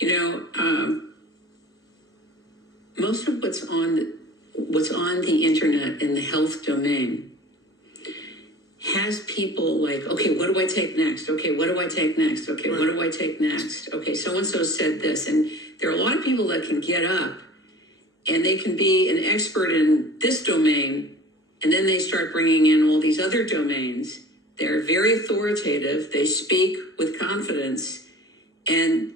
You know, most of what's on the internet in the health domain has people like, okay, what do I take next? Okay, what do I take next? Okay, what do I take next? Okay, so-and-so said this. And there are a lot of people that can get up and they can be an expert in this domain, and then they start bringing in all these other domains. They're very authoritative. They speak with confidence, and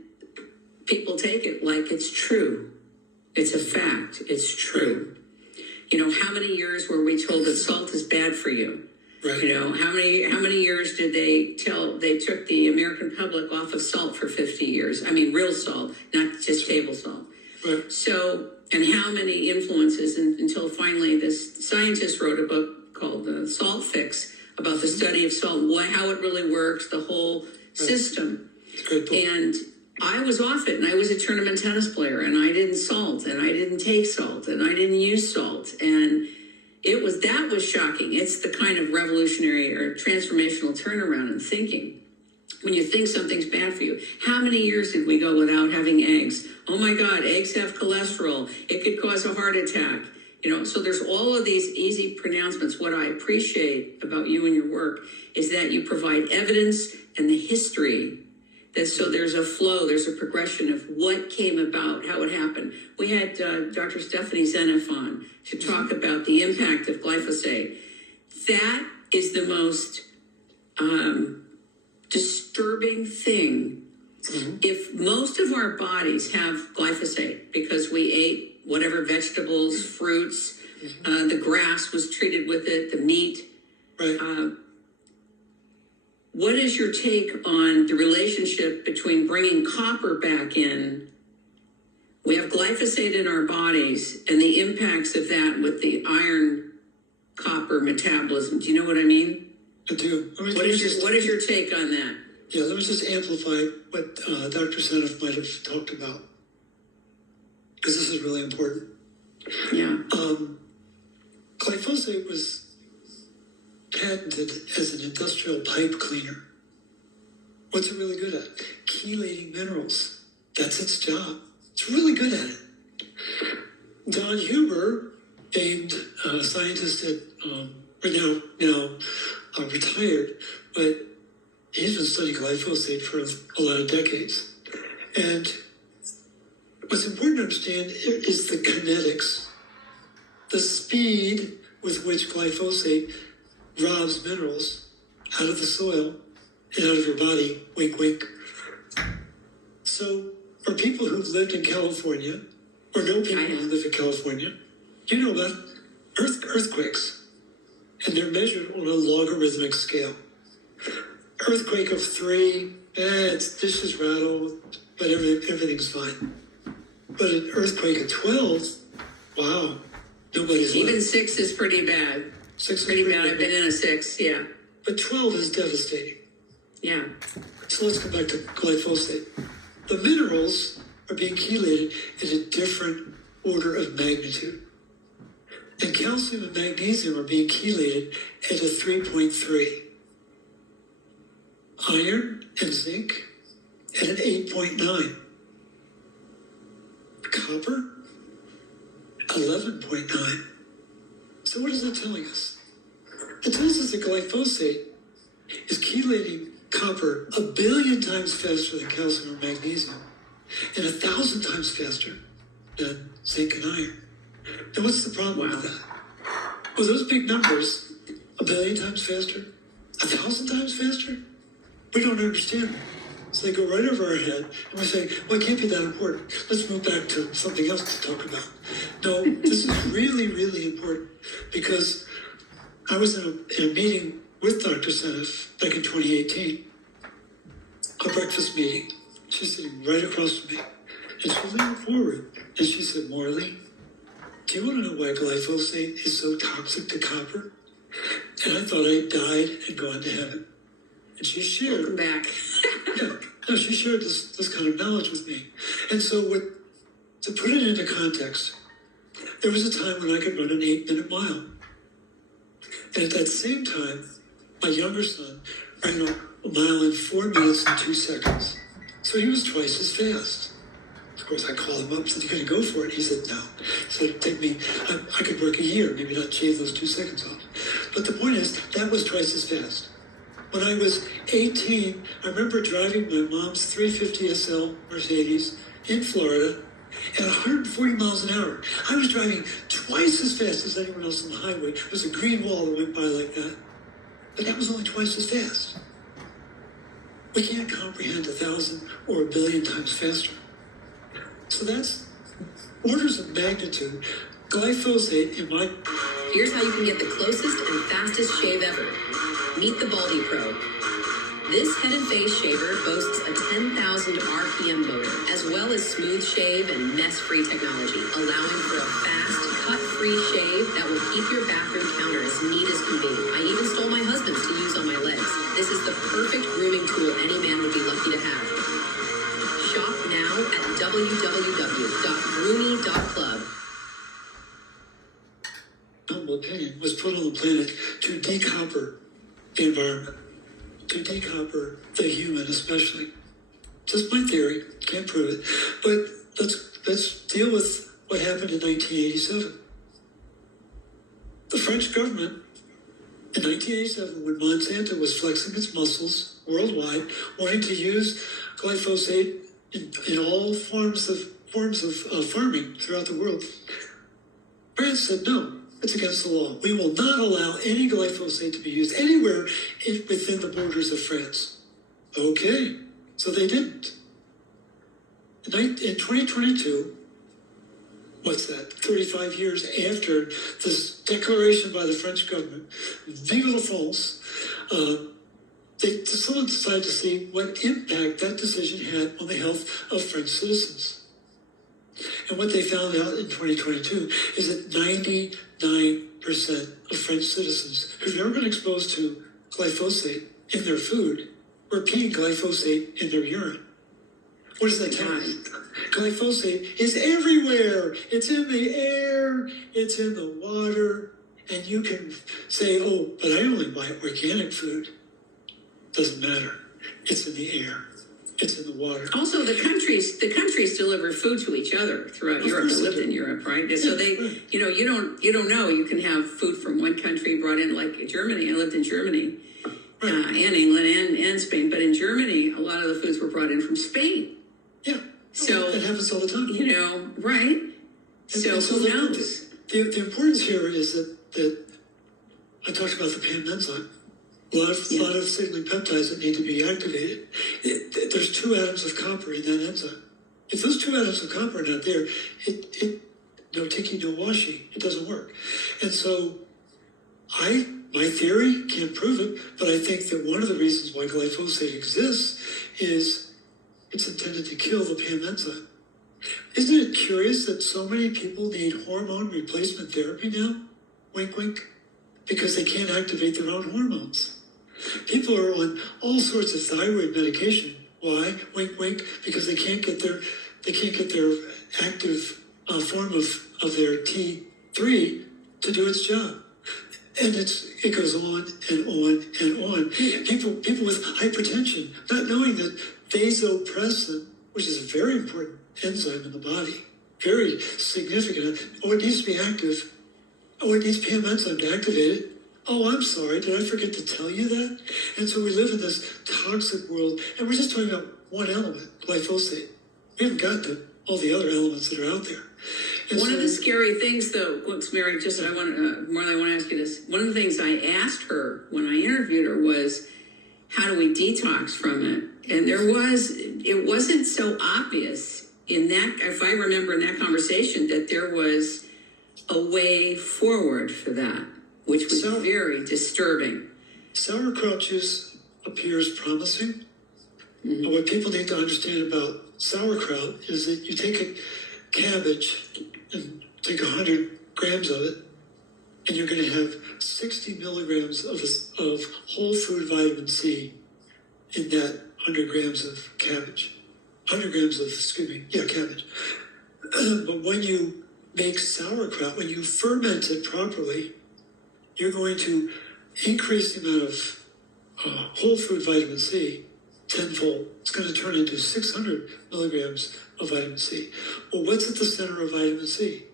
people take it like it's true. It's a fact. It's true. You know, how many years were we told that salt is bad for you? Right. You know, how many years did they took the American public off of salt for 50 years? I mean, real salt, not just table salt. Right. So, and how many influences until finally this scientist wrote a book called The Salt Fix about the study of salt, how it really works, the whole system. It's a great book. And I was off it, and I was a tournament tennis player, and I didn't salt, and I didn't take salt, and I didn't use salt, and that was shocking. It's the kind of revolutionary or transformational turnaround in thinking. When you think something's bad for you, how many years did we go without having eggs? Oh my God, eggs have cholesterol. It could cause a heart attack. You know, so there's all of these easy pronouncements. What I appreciate about you and your work is that you provide evidence and the history. So there's a flow, there's a progression of what came about, how it happened. We had Dr. Stephanie Seneff on to talk about the impact of glyphosate. That is the most disturbing thing. If most of our bodies have glyphosate because we ate whatever vegetables, fruits, the grass was treated with it, the meat. Right. What is your take on the relationship between bringing copper back in? We have glyphosate in our bodies and the impacts of that with the iron copper metabolism. Do you know what I mean? I do. What is your take on that? Yeah, let me just amplify what Dr. Seneff might have talked about, because this is really important. Yeah. Glyphosate was patented as an industrial pipe cleaner. What's it really good at? Chelating minerals. That's its job. It's really good at it. Don Huber, famed scientist at now retired, but he's been studying glyphosate for a lot of decades. And what's important to understand is the kinetics, the speed with which glyphosate robs minerals out of the soil and out of your body, wink, wink. So for people who've lived in California, or know people who live in California, you know about earthquakes, and they're measured on a logarithmic scale. Earthquake of 3, dishes rattle, but everything's fine. But an earthquake of 12, wow, nobody's Even left. 6 is pretty bad. 6 is Pretty bad. I've been in a 6, yeah. But 12 is devastating. Yeah. So let's go back to glyphosate. The minerals are being chelated at a different order of magnitude. And calcium and magnesium are being chelated at a 3.3. Iron and zinc at an 8.9. Copper, 11.9. So what is that telling us? It tells us that glyphosate is chelating copper 1 billion times faster than calcium or magnesium, and 1,000 times faster than zinc and iron. And what's the problem with that? Well, those big numbers, 1 billion times faster, 1,000 times faster, we don't understand them. So they go right over our head, and we say, well, it can't be that important. Let's move back to something else to talk about. No, this is really, really important, because I was in a meeting with Dr. Seneff back in 2018, a breakfast meeting. She's sitting right across from me, and she leaned forward, and she said, Morley, do you want to know why glyphosate is so toxic to copper? And I thought I died and gone to heaven. And she shared. Welcome back. She shared this kind of knowledge with me. And so to put it into context, there was a time when I could run an 8-minute mile. And at that same time, my younger son ran a mile in 4 minutes and 2 seconds. So he was twice as fast. course, I called him up, said, "You gonna go for it?" He said, "No." So it'd take me, I could work a year, maybe not shave those 2 seconds off. But the point is, that was twice as fast. When I was 18, I remember driving my mom's 350 SL Mercedes in Florida at 140 miles an hour. I was driving twice as fast as anyone else on the highway. There was a green wall that went by like that. But that was only twice as fast. We can't comprehend 1,000 or 1,000,000,000 times faster. So that's orders of magnitude. Glyphosate in my... Here's how you can get the closest and fastest shave ever. Meet the Baldy Pro. This head and face shaver boasts a 10,000 RPM motor, as well as smooth shave and mess-free technology, allowing for a fast, cut-free shave that will keep your bathroom counter as neat as can be. I even stole my husband's to use on my legs. This is the perfect grooming tool any man would be lucky to have. Shop now at www.groomy.club. Humble opinion was put on the planet to decopper the environment, to decopper the human especially. Just my theory, can't prove it. But let's deal with what happened in 1987. The French government in 1987, when Monsanto was flexing its muscles worldwide, wanting to use glyphosate in all forms of farming throughout the world, France said no. It's against the law. We will not allow any glyphosate to be used anywhere within the borders of France. Okay, so they didn't. In 2022, what's that, 35 years after this declaration by the French government, Vive la France, someone decided to see what impact that decision had on the health of French citizens. And what they found out in 2022 is that 99% of French citizens who've never been exposed to glyphosate in their food were peeing glyphosate in their urine. What does that tell us? Glyphosate is everywhere. It's in the air. It's in the water. And you can say, "Oh, but I only buy organic food." Doesn't matter. It's in the air. It's in the water. Also, the countries deliver food to each other throughout Europe. I lived in Europe, right? So they, you don't know. You can have food from one country brought in, like Germany. I lived in Germany, and England and Spain. But in Germany, a lot of the foods were brought in from Spain. Yeah. So that happens all the time. Right? So who knows? The importance here is that I talked about the PAM enzyme. A lot of signaling peptides that need to be activated. There's 2 atoms of copper in that enzyme. If those 2 atoms of copper are not there, no tiki, no washi. It doesn't work. And so my theory, can't prove it, but I think that one of the reasons why glyphosate exists is it's intended to kill the PAM enzyme. Isn't it curious that so many people need hormone replacement therapy now? Wink, wink. Because they can't activate their own hormones. People are on all sorts of thyroid medication. Why? Wink, wink. Because they can't get their active form of their T3 to do its job. And it goes on and on and on. People with hypertension, not knowing that vasopressin, which is a very important enzyme in the body, very significant. Oh, it needs to be active. Oh, it needs PAM enzyme to activate it. Oh, I'm sorry. Did I forget to tell you that? And so we live in this toxic world, and we're just talking about one element, glyphosate. We haven't got to all the other elements that are out there. And One of the scary things, though, Mary, Marla, I want to ask you this. One of the things I asked her when I interviewed her was, how do we detox from it? And it wasn't so obvious in that, if I remember in that conversation, that there was a way forward for that, which was very disturbing. Sauerkraut juice appears promising. Mm-hmm. But what people need to understand about sauerkraut is that you take a cabbage and take 100 grams of it, and you're going to have 60 milligrams of whole food vitamin C in that 100 grams of cabbage. 100 grams of, cabbage. But when you make sauerkraut, when you ferment it properly, you're going to increase the amount of whole food vitamin C tenfold. It's going to turn into 600 milligrams of vitamin C. Well, what's at the center of vitamin C?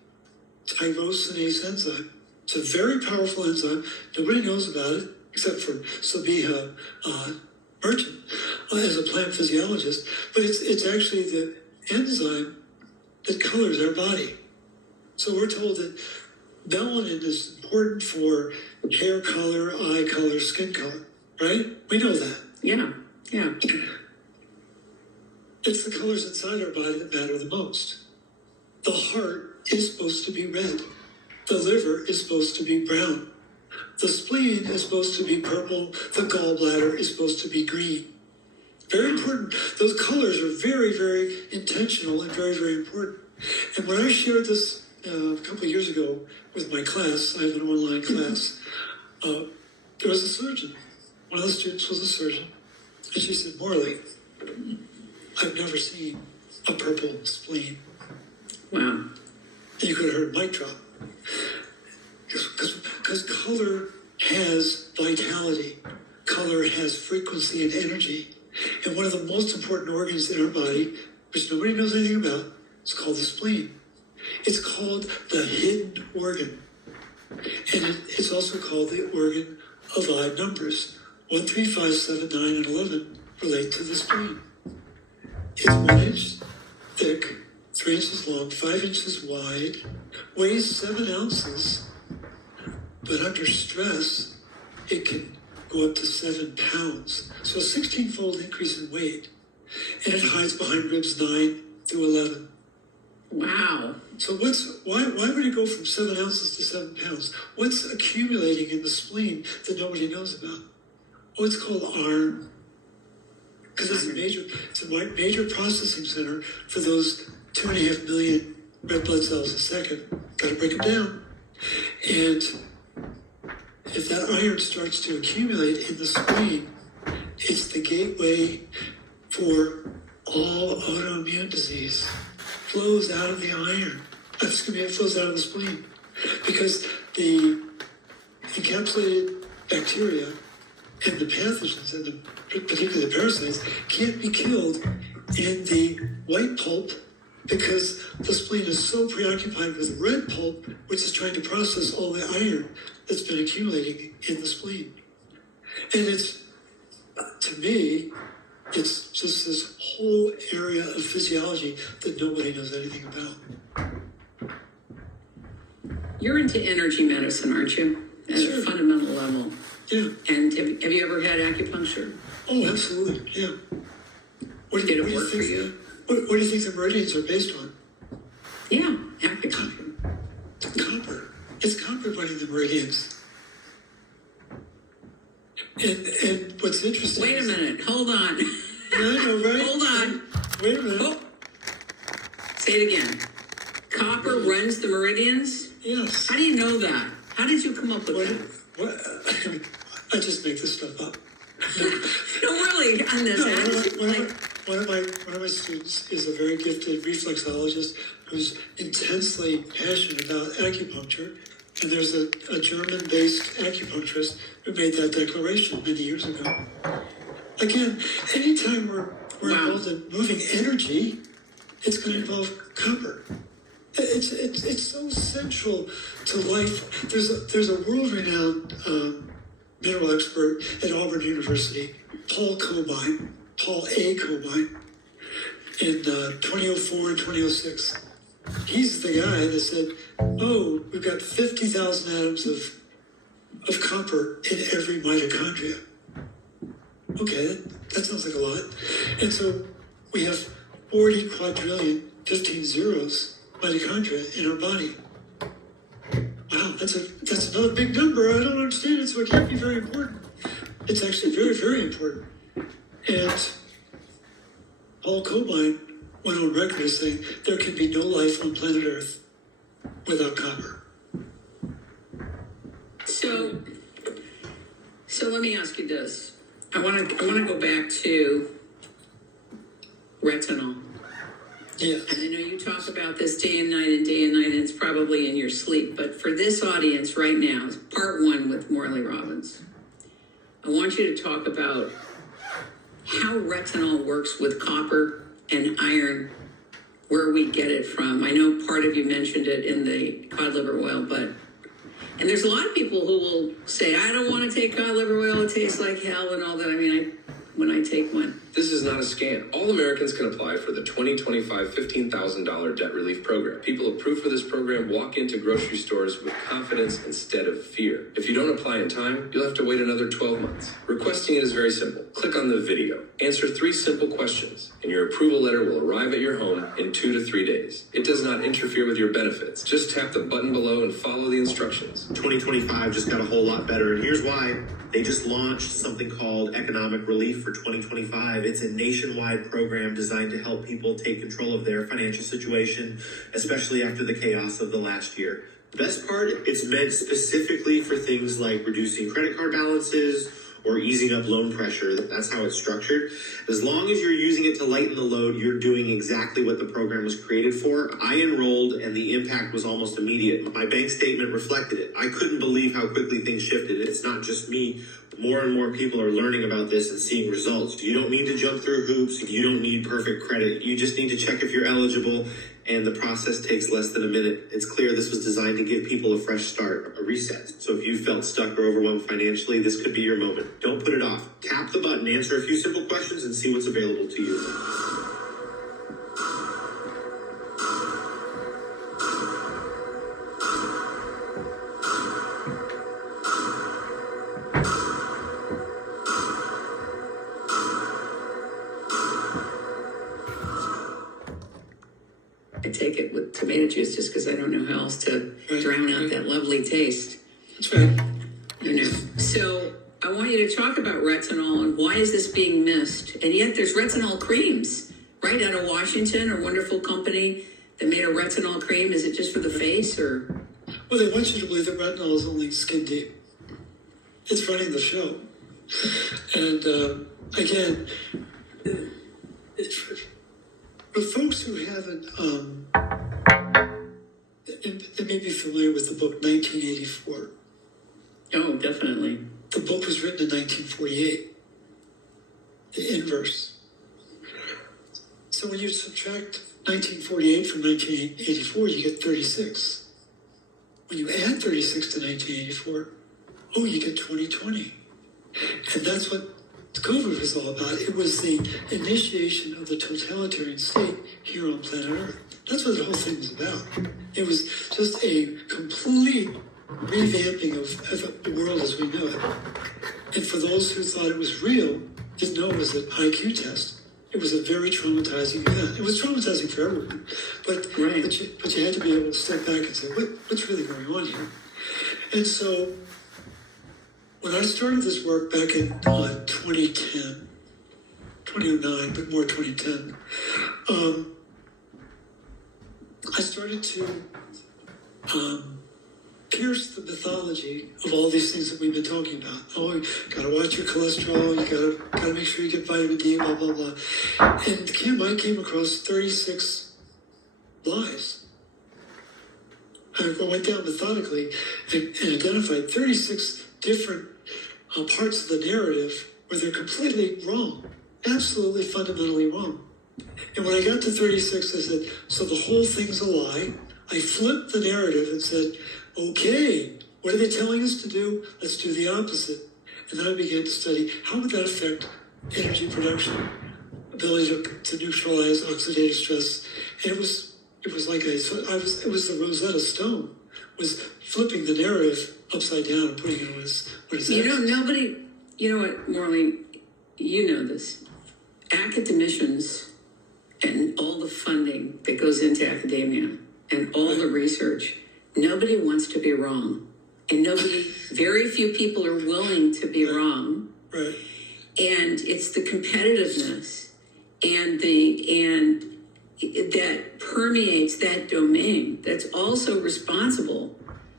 Tyrosinase enzyme. It's a very powerful enzyme. Nobody knows about it except for Sabiha Merchant as a plant physiologist. But it's actually the enzyme that colors our body. So we're told that melanin is important for hair color, eye color, skin color, right? We know that. Yeah. It's the colors inside our body that matter the most. The heart is supposed to be red. The liver is supposed to be brown. The spleen is supposed to be purple. The gallbladder is supposed to be green. Very important. Those colors are very, very intentional and very, very important. And when I shared this a couple of years ago with my class, I have an online class, there was a surgeon. One of the students was a surgeon. And she said, Morley, I've never seen a purple spleen. Wow. And you could have heard a mic drop. Because color has vitality. Color has frequency and energy. And one of the most important organs in our body, which nobody knows anything about, is called the spleen. It's called the hidden organ. And it's also called the organ of odd numbers. 1, 3, 5, 7, 9, and 11 relate to the spleen. It's 1 inch thick, 3 inches long, 5 inches wide, weighs 7 ounces, but under stress, it can go up to 7 pounds. So a 16-fold increase in weight. And it hides behind ribs 9 through 11. Wow. So why would it go from 7 ounces to 7 pounds? What's accumulating in the spleen that nobody knows about? Oh, it's called iron. Because it's a major processing center for those 2.5 million red blood cells a second. Got to break them down. And if that iron starts to accumulate in the spleen, it's the gateway for all autoimmune disease. Flows out of the iron. It flows out of the spleen. Because the encapsulated bacteria and the pathogens, and particularly the parasites, can't be killed in the white pulp because the spleen is so preoccupied with red pulp, which is trying to process all the iron that's been accumulating in the spleen. And it's, to me, it's just this whole area of physiology that nobody knows anything about. You're into energy medicine, aren't you? At Sure. a fundamental level. Yeah. And have you ever had acupuncture? Oh, absolutely. Yeah. Did it work for you? What do you think the meridians are based on? Yeah, acupuncture. Copper. It's copper running the meridians. And what's interesting. Wait a minute. Hold on. I know, right? Hold on. Wait a minute. Oh. Say it again. Copper runs the meridians? Yes. How do you know that? How did you come up with that? What? I just make this stuff up. No, really, on this. No, How did you, one of my students is a very gifted reflexologist who's intensely passionate about acupuncture. And there's a German-based acupuncturist who made that declaration many years ago. Again, anytime we're involved in moving energy, it's going to involve copper. It's so central to life. There's a world-renowned mineral expert at Auburn University, Paul A. Cobine, in 2004 and 2006. He's the guy that said, oh, we've got 50,000 atoms of copper in every mitochondria. Okay, that sounds like a lot. And so we have 40 quadrillion, 15 zeros mitochondria in our body. Wow, that's another big number. I don't understand it, so it can't be very important. It's actually very, very important. And Paul Cobine went on record as saying there can be no life on planet Earth without copper. So let me ask you this. I want to go back to retinol. Yeah. And I know you talk about this day and night, and it's probably in your sleep. But for this audience right now, it's part 1 with Morley Robbins. I want you to talk about how retinol works with copper and iron, where we get it from. I know part of you mentioned it in the cod liver oil, and there's a lot of people who will say, I don't want to take cod liver oil, it tastes like hell and all that. I mean, when I take one. This is not a scam. All Americans can apply for the 2025 $15,000 debt relief program. People approved for this program walk into grocery stores with confidence instead of fear. If you don't apply in time, you'll have to wait another 12 months. Requesting it is very simple. Click on the video. Answer 3 simple questions, and your approval letter will arrive at your home in 2 to 3 days. It does not interfere with your benefits. Just tap the button below and follow the instructions. 2025 just got a whole lot better, and here's why. They just launched something called Economic Relief for 2025. It's a nationwide program designed to help people take control of their financial situation, especially after the chaos of the last year. The best part, it's meant specifically for things like reducing credit card balances or easing up loan pressure. That's how it's structured. As long as you're using it to lighten the load, you're doing exactly what the program was created for. I enrolled and the impact was almost immediate. My bank statement reflected it. I couldn't believe how quickly things shifted. It's not just me. More and more people are learning about this and seeing results. You don't need to jump through hoops. You don't need perfect credit. You just need to check if you're eligible, and the process takes less than a minute. It's clear this was designed to give people a fresh start, a reset. So if you felt stuck or overwhelmed financially, this could be your moment. Don't put it off. Tap the button, answer a few simple questions, and see what's available to you. I take it with tomato juice just because I don't know how else to drown out that lovely taste. That's right. You know. So I want you to talk about retinol and why is this being missed? And yet there's retinol creams, right, out of Washington, a wonderful company that made a retinol cream. Is it just for the face or? Well, they want you to believe that retinol is only skin deep. It's running the show. And again, for folks who haven't, they may be familiar with the book 1984. Oh, definitely. The book was written in 1948, the inverse. So when you subtract 1948 from 1984, you get 36. When you add 36 to 1984, you get 2020. And that's what COVID was all about. It was the initiation of the totalitarian state here on planet Earth. That's what the whole thing was about. It was just a complete revamping of the world as we know it. And for those who thought it was real, didn't know it was an IQ test, it was a very traumatizing event. It was traumatizing for everyone. But you had to be able to step back and say, what's really going on here? And so when I started this work back in 2010, 2009, but more 2010, I started to pierce the mythology of all these things that we've been talking about. Oh, you gotta watch your cholesterol, you gotta make sure you get vitamin D, blah, blah, blah. And I came across 36 lies. I went down methodically and identified 36 different parts of the narrative where they're completely wrong, absolutely fundamentally wrong. And when I got to 36, I said, so the whole thing's a lie. I flipped the narrative and said, okay, what are they telling us to do? Let's do the opposite. And then I began to study how would that affect energy production, ability to neutralize oxidative stress. And it was like it was the Rosetta Stone, was flipping the narrative upside down and putting it on what is nobody, you know what, Maureen, you know this. Academicians and all the funding that goes into academia and all the research, nobody wants to be wrong. And very few people are willing to be wrong. Right. And it's the competitiveness and that permeates that domain that's also responsible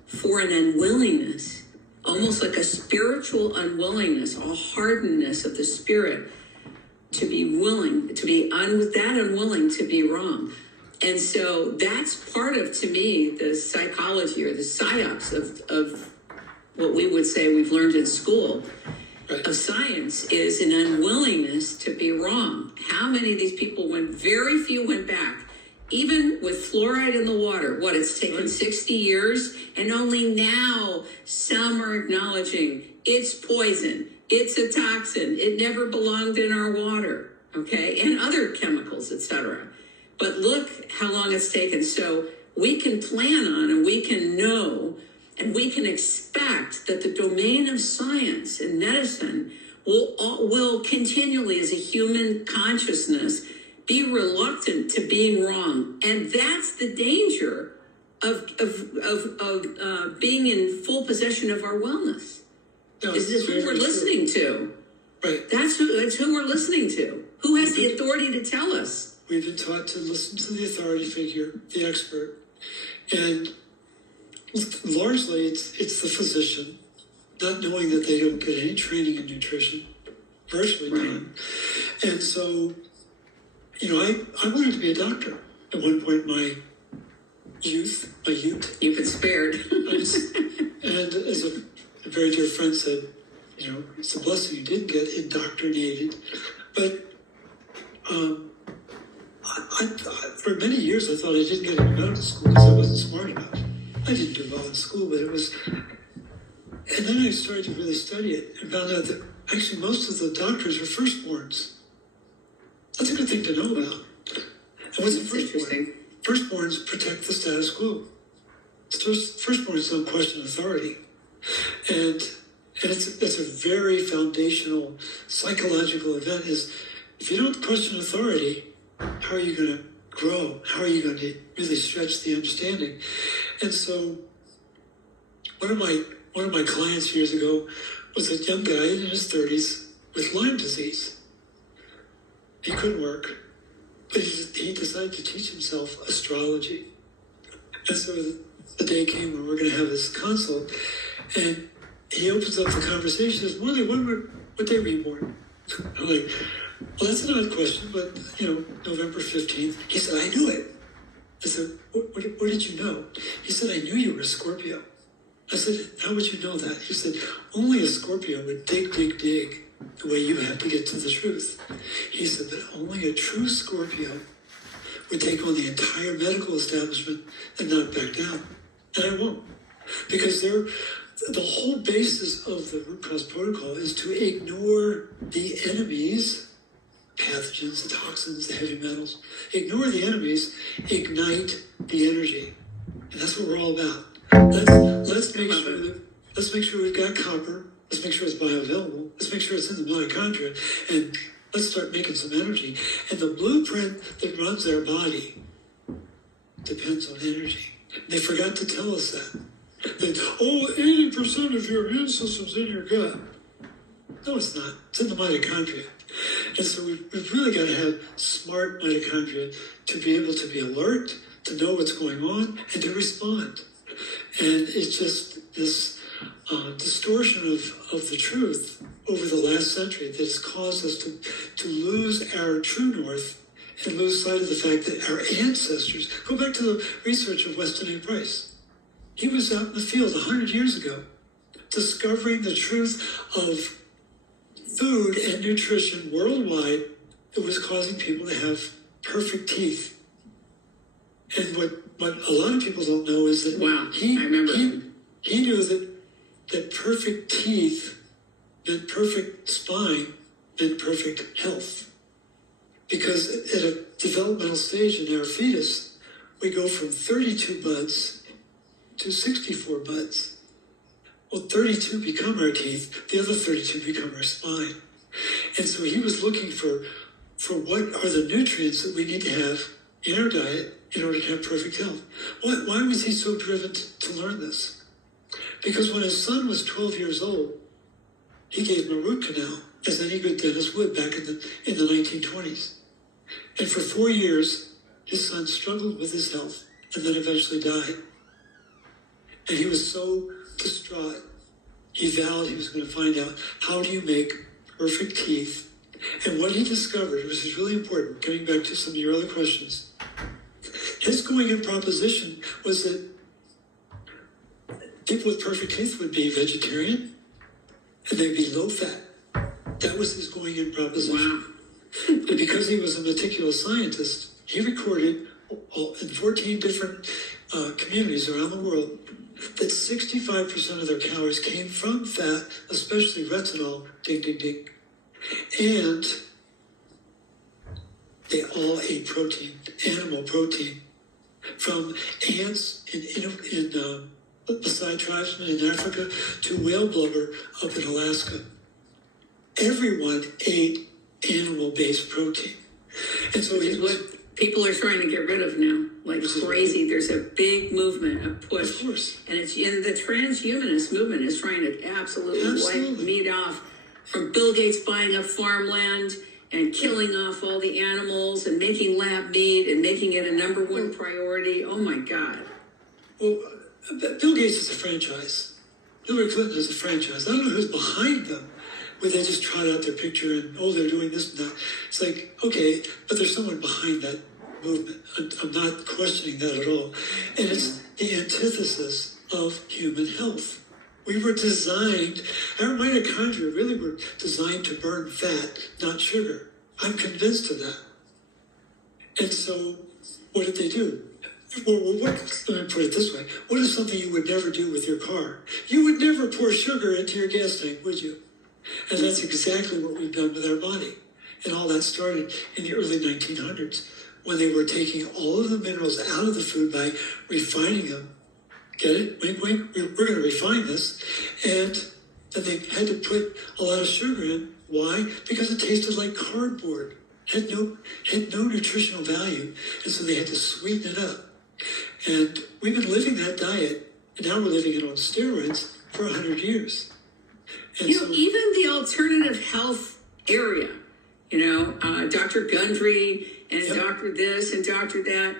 for an unwillingness, almost like a spiritual unwillingness, a hardness of the spirit to be willing, unwilling to be wrong. And so that's part of, to me, the psychology or the psyops of what we would say we've learned in school. Right. of science is an unwillingness to be wrong. How many of these people very few went back, even with fluoride in the water. What, it's taken Right. 60 years, and only now some are acknowledging it's poison, it's a toxin, it never belonged in our water, okay, and other chemicals, etc. But look how long it's taken. So we can plan on, and we can know, and we can expect that the domain of science and medicine will continually, as a human consciousness, be reluctant to being wrong. And that's the danger of being in full possession of our wellness. No, Is this it's who very, we're very true. listening to? Right. That's who we're listening to. Who has the authority to tell us? We've been taught to listen to the authority figure, the expert, and largely it's the physician, not knowing that they don't get any training in nutrition, virtually none. And so, I wanted to be a doctor at one point in my youth. You've been spared. And as a very dear friend said, it's a blessing you didn't get indoctrinated. But I for many years, I thought I didn't get into medical school because I wasn't smart enough. I didn't do well in school, but it was... And then I started to really study it and found out that actually most of the doctors are firstborns. That's a good thing to know about. And what's a That's firstborn? interesting. Firstborns protect the status quo. Firstborns don't question authority. And it's a very foundational psychological event is if you don't question authority, how are you going to grow? How are you going to really stretch the understanding? And so one of my clients years ago was a young guy in his 30s with Lyme disease. He couldn't work, but he decided to teach himself astrology. And so the day came when we're going to have this consult, and he opens up the conversation and says, Morley, what day were you born? I'm like, well, that's an odd question, but, November 15th. He said, I knew it. I said, what did you know? He said, I knew you were a Scorpio. I said, how would you know that? He said, only a Scorpio would dig the way you have to get to the truth. He said that only a true Scorpio would take on the entire medical establishment and not back down. And I won't. Because the whole basis of the root cause protocol is to ignore the enemies, pathogens, the toxins, the heavy metals. Ignore the enemies, ignite the energy. And that's what we're all about. Let's make sure we've got copper. Let's make sure it's bioavailable. Let's make sure it's in the mitochondria. And let's start making some energy. And the blueprint that runs their body depends on energy. They forgot to tell us that. 80% of your immune system's in your gut. No, it's not. It's in the mitochondria. And so we've really got to have smart mitochondria to be able to be alert, to know what's going on, and to respond. And it's just this distortion of the truth over the last century that has caused us to lose our true north and lose sight of the fact that our ancestors, go back to the research of Weston A. Price. He was out in the field 100 years ago, discovering the truth of food and nutrition worldwide that was causing people to have perfect teeth. And what a lot of people don't know is that I remember he knew that perfect teeth meant perfect spine meant perfect health. Because at a developmental stage in our fetus, we go from 32 buds to 64 buds. Well, 32 become our teeth, the other 32 become our spine. And so he was looking for what are the nutrients that we need to have in our diet in order to have perfect health. Why was he so driven to learn this? Because when his son was 12 years old, he gave him a root canal, as any good dentist would back in the 1920s. And for 4 years, his son struggled with his health and then eventually died. And he was so distraught. He vowed he was going to find out, how do you make perfect teeth? And what he discovered, which is really important, coming back to some of your other questions, his going-in proposition was that people with perfect teeth would be vegetarian and they'd be low-fat. That was his going in proposition. Wow. But because he was a meticulous scientist, he recorded in 14 different communities around the world that 65% of their calories came from fat, especially retinol, ding, ding, ding. And they all ate protein, animal protein, from ants in Maasai tribesmen in Africa to whale blubber up in Alaska. Everyone ate animal-based protein. And so Which is what people are trying to get rid of now, like crazy. There's a big movement, a push. Of course. And it's in the transhumanist movement is trying to absolutely wipe meat off, from Bill Gates buying up farmland and killing off all the animals and making lab meat and making it a number one priority. Oh my God. Well, Bill Gates is a franchise. Hillary Clinton is a franchise. I don't know who's behind them, where they just trot out their picture and, oh, they're doing this and that. It's like, okay, but there's someone behind that movement. I'm not questioning that at all. And it's the antithesis of human health. We were designed, our mitochondria really were designed to burn fat, not sugar. I'm convinced of that. And so, what did they do? Well, let me put it this way. What is something you would never do with your car? You would never pour sugar into your gas tank, would you? And that's exactly what we've done with our body. And all that started in the early 1900s, when they were taking all of the minerals out of the food by refining them. Get it? Wink, wink. We're going to refine this. And then they had to put a lot of sugar in. Why? Because it tasted like cardboard. Had no nutritional value. And so they had to sweeten it up. And we've been living that diet, and now we're living it on steroids for 100 years. And You know, even the alternative health area, Dr. Gundry and Yep. Dr. this and Dr. that,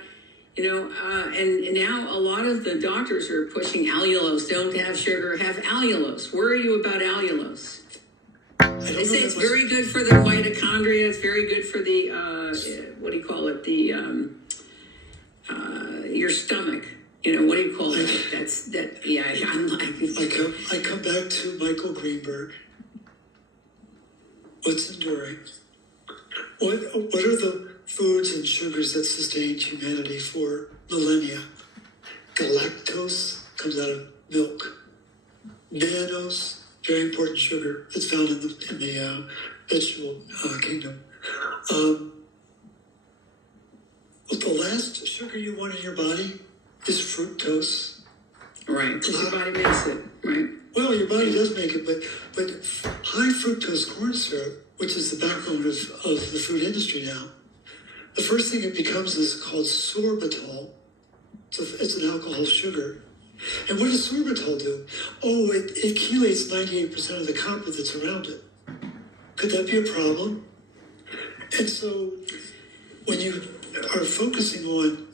and now a lot of the doctors are pushing allulose. Don't have sugar, have allulose. Where are you about allulose? I don't They know say that it's much- very good for the mitochondria. It's very good for the, what do you call it? Your stomach. What do you call it? I'm like, I come back to Michael Greenberg. What's enduring? What are the foods and sugars that sustained humanity for millennia? Galactose comes out of milk. Mannose, very important sugar that's found in the vegetable kingdom. The last sugar you want in your body is fructose. right, because your body makes it, right? Well, your body does make it, but high fructose corn syrup, which is the backbone of the food industry now, the first thing it becomes is called sorbitol. It's an alcohol sugar. And what does sorbitol do? Oh, it chelates 98% of the copper that's around it. Could that be a problem? And so when you are focusing on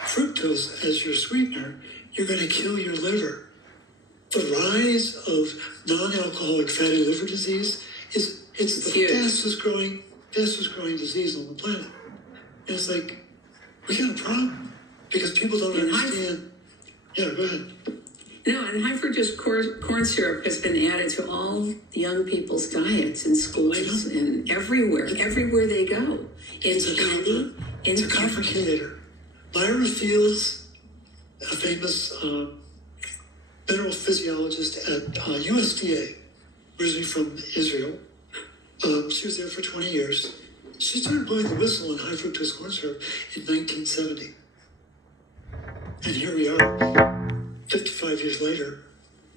fructose as your sweetener, you're going to kill your liver. The rise of non-alcoholic fatty liver disease it's the huge. fastest growing disease on the planet. And it's like, we got a problem because people don't And understand. Yeah, go ahead. No, and high fructose corn syrup has been added to all young people's diets in schools and everywhere they go. In It's a candy, It's a in copper chelator. Myra Fields, a famous mineral physiologist at USDA, originally from Israel. She was there for 20 years. She started blowing the whistle on high fructose corn syrup in 1970. And here we are, 55 years later.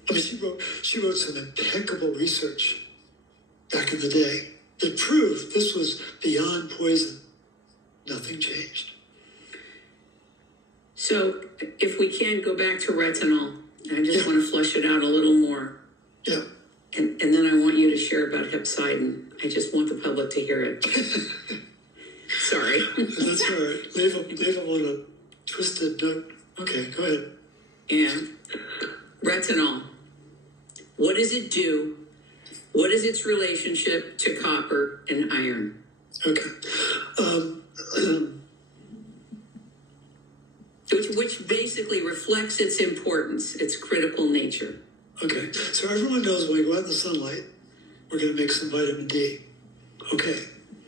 I mean, she wrote some impeccable research back in the day that proved this was beyond poison. Nothing changed. So if we can go back to retinol, I just want to flesh it out a little more. Yeah. And then I want you to share about hepcidin. I just want the public to hear it. Sorry. That's all right. Leave them on a twisted note. Okay, go ahead. And retinol. What does it do? What is its relationship to copper and iron? Okay. Which basically reflects its importance, its critical nature. Okay. So everyone knows when we go out in the sunlight, we're going to make some vitamin D. Okay,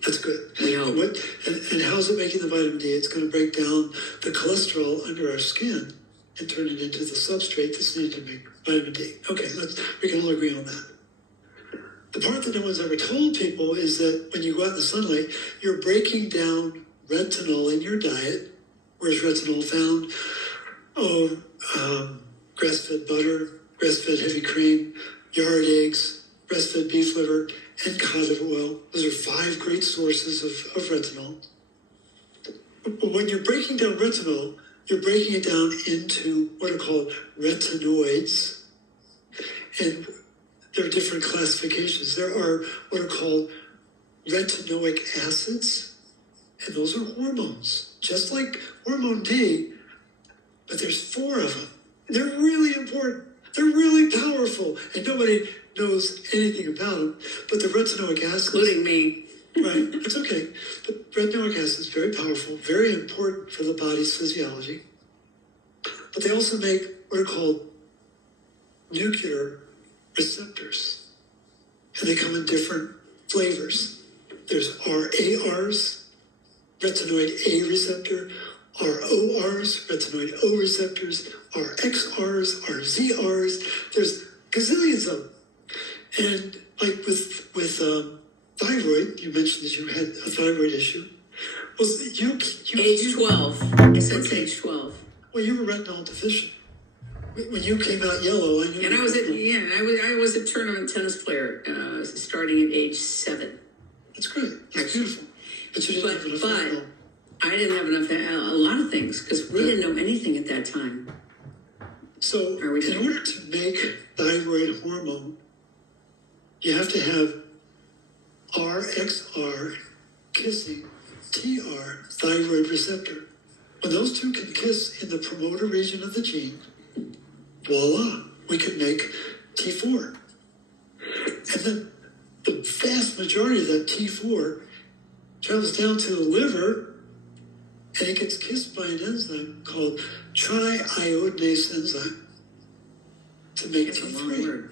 that's good. We hope. And how's it making the vitamin D? It's going to break down the cholesterol under our skin and turn it into the substrate that's needed to make vitamin D. Okay, we can all agree on that. The part that no one's ever told people is that when you go out in the sunlight, you're breaking down retinol in your diet. Where's retinol found? Grass-fed butter, grass-fed heavy cream, yard eggs, breastfed beef liver, and cod liver oil. Those are 5 great sources of retinol. But when you're breaking down retinol, you're breaking it down into what are called retinoids. And there are different classifications. There are what are called retinoic acids, and those are hormones, just like hormone D, but there's 4 of them. They're really important. They're really powerful, and nobody knows anything about them. But the retinoic acids, Including me. right? It's okay. But retinoic acid is very powerful, very important for the body's physiology. But they also make what are called nuclear receptors, and they come in different flavors. There's RARs, retinoid A receptor, RORs, retinoid O receptors, RXRs, RZRs. There's gazillions of them. And like with thyroid, you mentioned that you had a thyroid issue. Well, Age 12. I said Okay. age 12. Well, you were retinol deficient. When you came out yellow, I knew. And I was a tournament tennis player, starting at age 7. That's great. That's beautiful. But you didn't have enough But retinol. I didn't have enough, a lot of things, because we didn't know anything at that time. So, Are we in done? order to make thyroid hormone, you have to have RXR kissing TR thyroid receptor. When those two can kiss in the promoter region of the gene, voila, we can make T4. And then the vast majority of that T4 travels down to the liver, and it gets kissed by an enzyme called triiodinase enzyme to make That's a long T3. word.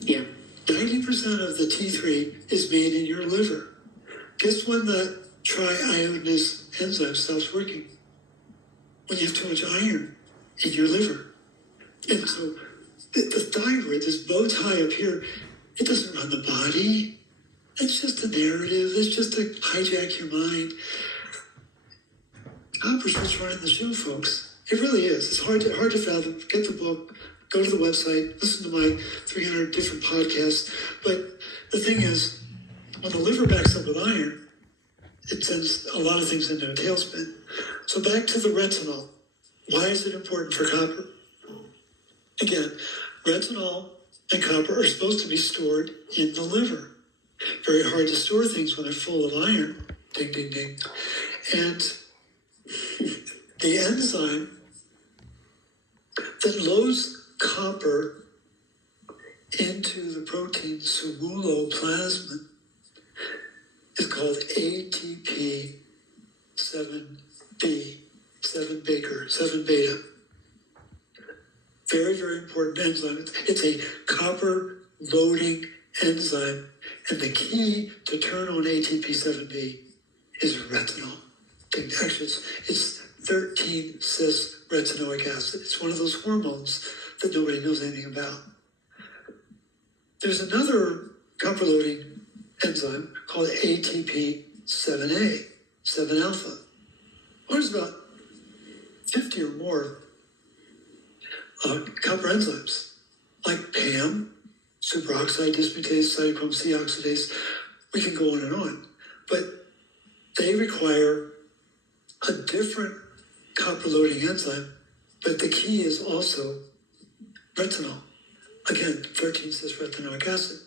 Yeah. 90% of the T3 is made in your liver. Guess when the triiodinase enzyme stops working? When you have too much iron in your liver. And so the thyroid, this bow tie up here, it doesn't run the body. It's just a narrative. It's just to hijack your mind. Copper's what's running the show, folks. It really is. It's hard to fathom. Get the book, go to the website, listen to my 300 different podcasts. But the thing is, when the liver backs up with iron, it sends a lot of things into a tailspin. So back to the retinol. Why is it important for copper? Again, retinol and copper are supposed to be stored in the liver. Very hard to store things when they're full of iron. Ding, ding, ding. And the enzyme that loads copper into the protein ceruloplasmin is called ATP 7B, 7 Baker, 7 beta. Very, very important enzyme. It's a copper loading enzyme, and the key to turn on ATP7B is retinol. Actually, it's 13-cis retinoic acid. It's one of those hormones that nobody knows anything about. There's another copper loading enzyme called ATP7A, 7 alpha. There's about 50 or more copper enzymes, like PAM, superoxide dismutase, cytochrome C oxidase. We can go on and on. But they require a different copper loading enzyme, but the key is also retinol. Again, 13-cis retinoic acid.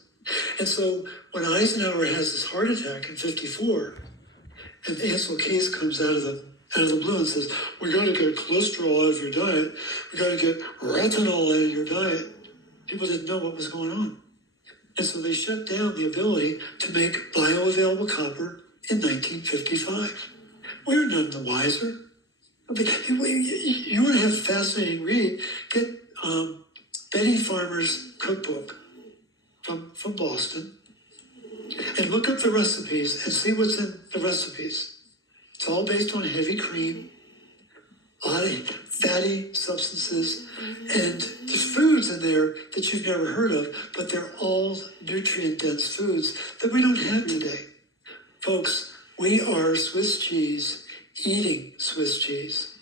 And so when Eisenhower has this heart attack in 54, and Ansel Keys comes out of the blue and says, we got to get cholesterol out of your diet. We got to get retinol out of your diet. People didn't know what was going on. And so they shut down the ability to make bioavailable copper in 1955. We're none the wiser. You want to have a fascinating read, get Betty Farmer's cookbook from Boston. And look up the recipes and see what's in the recipes. It's all based on heavy cream, a lot of fatty substances, and there's foods in there that you've never heard of, but they're all nutrient-dense foods that we don't have today. Folks, we are Swiss cheese eating Swiss cheese.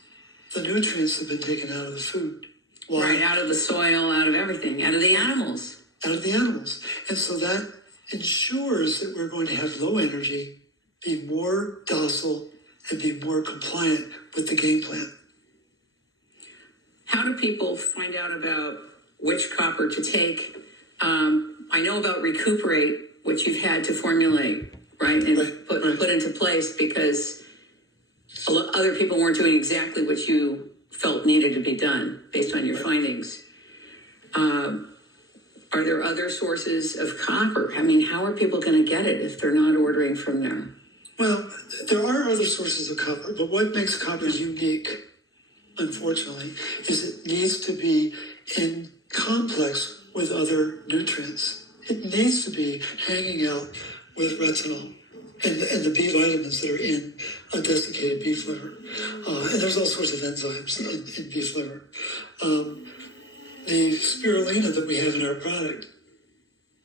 The nutrients have been taken out of the food. Why? Right, out of the soil, out of everything, out of the animals. Out of the animals. And so that ensures that we're going to have low energy, be more docile, and be more compliant with the game plan. How do people find out about which copper to take? I know about Recuperate, which you've had to formulate, right? And put into place because other people weren't doing exactly what you felt needed to be done based on your findings. Are there other sources of copper? I mean, how are people going to get it if they're not ordering from there? Well, there are other sources of copper, but what makes copper unique, unfortunately, is it needs to be in complex with other nutrients. It needs to be hanging out with retinol and the B vitamins that are in a desiccated beef liver. And there's all sorts of enzymes in beef liver. The spirulina that we have in our product,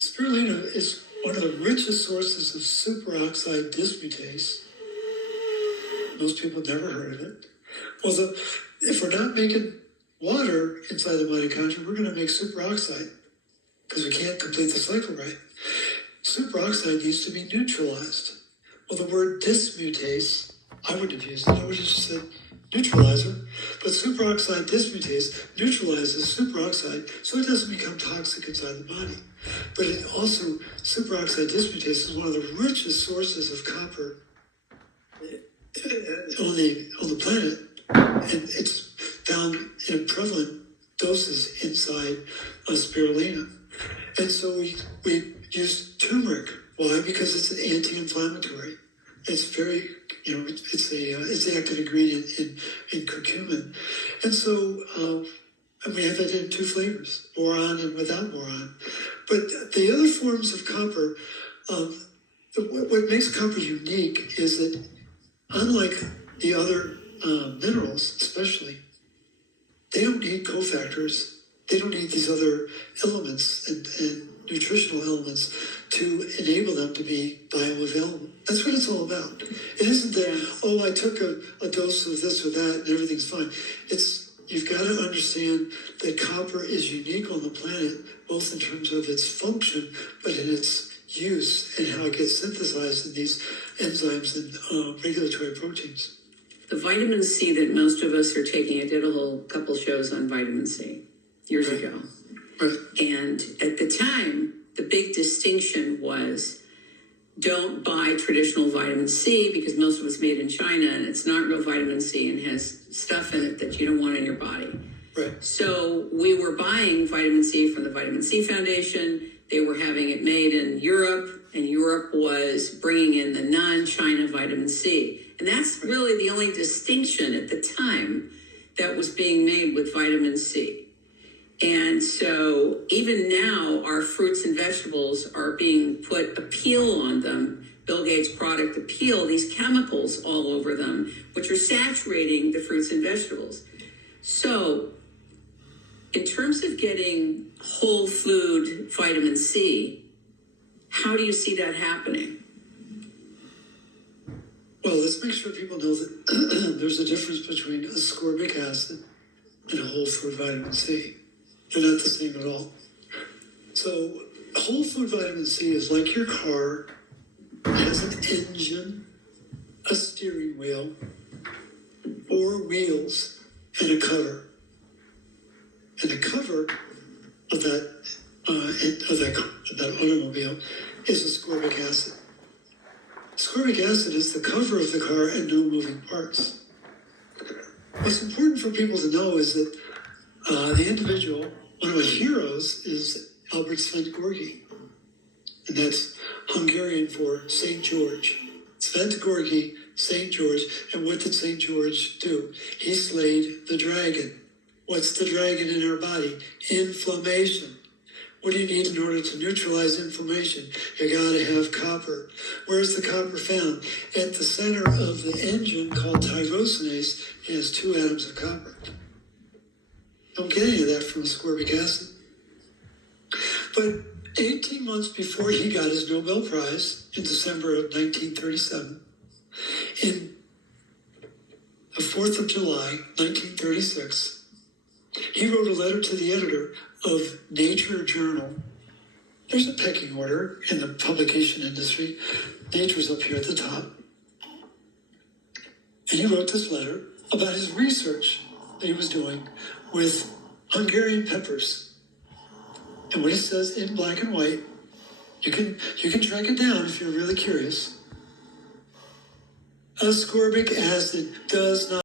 spirulina is one of the richest sources of superoxide dismutase. Most people have never heard of it. Well, if we're not making water inside the mitochondria, we're going to make superoxide because we can't complete the cycle right. Superoxide needs to be neutralized. Well, the word dismutase, I wouldn't have used it. I would have just said neutralizer. But superoxide dismutase neutralizes superoxide so it doesn't become toxic inside the body. But it also, superoxide dismutase is one of the richest sources of copper on the planet. And it's found in prevalent doses inside spirulina. And so we use turmeric. Why? Because it's an anti-inflammatory. It's very, it's the active ingredient in curcumin. And so, and we have it in 2 flavors, boron and without boron. But the other forms of copper, what makes copper unique is that unlike the other minerals, especially, they don't need cofactors. They don't need these other elements and nutritional elements to enable them to be bioavailable. That's what it's all about. It isn't that, I took a dose of this or that and everything's fine. You've got to understand that copper is unique on the planet, both in terms of its function, but in its use and how it gets synthesized in these enzymes and regulatory proteins. The vitamin C that most of us are taking, I did a couple shows on vitamin C years ago. Right. And at the time, the big distinction was don't buy traditional vitamin C because most of it's made in China and it's not real vitamin C and has stuff in it that you don't want in your body. Right. So we were buying vitamin C from the Vitamin C Foundation. They were having it made in Europe, and Europe was bringing in the non-China vitamin C. And that's really the only distinction at the time that was being made with vitamin C. And so even now, our fruits and vegetables are being put a peel on them, Bill Gates' product Appeal, these chemicals all over them, which are saturating the fruits and vegetables. So in terms of getting whole food vitamin C, how do you see that happening? Well, let's make sure people know that there's a difference between ascorbic acid and whole food vitamin C. They're not the same at all. So whole food vitamin C is like your car. It has an engine, a steering wheel, 4 wheels, and a cover. And the cover of that automobile is ascorbic acid. Ascorbic acid is the cover of the car and no moving parts. What's important for people to know is that the individual, one of my heroes, is Albert Szent-Györgyi, and that's Hungarian for St. George. Szent-Györgyi, St. George, and what did St. George do? He slayed the dragon. What's the dragon in our body? Inflammation. What do you need in order to neutralize inflammation? You gotta have copper. Where's the copper found? At the center of the engine called tyrosinase, it has 2 atoms of copper. Don't get any of that from ascorbic acid. But 18 months before he got his Nobel Prize in December of 1937, in the 4th of July, 1936, he wrote a letter to the editor of Nature Journal. There's a pecking order in the publication industry. Nature's up here at the top. And he wrote this letter about his research that he was doing with Hungarian peppers. And what he says in black and white, you can track it down if you're really curious. Ascorbic acid does not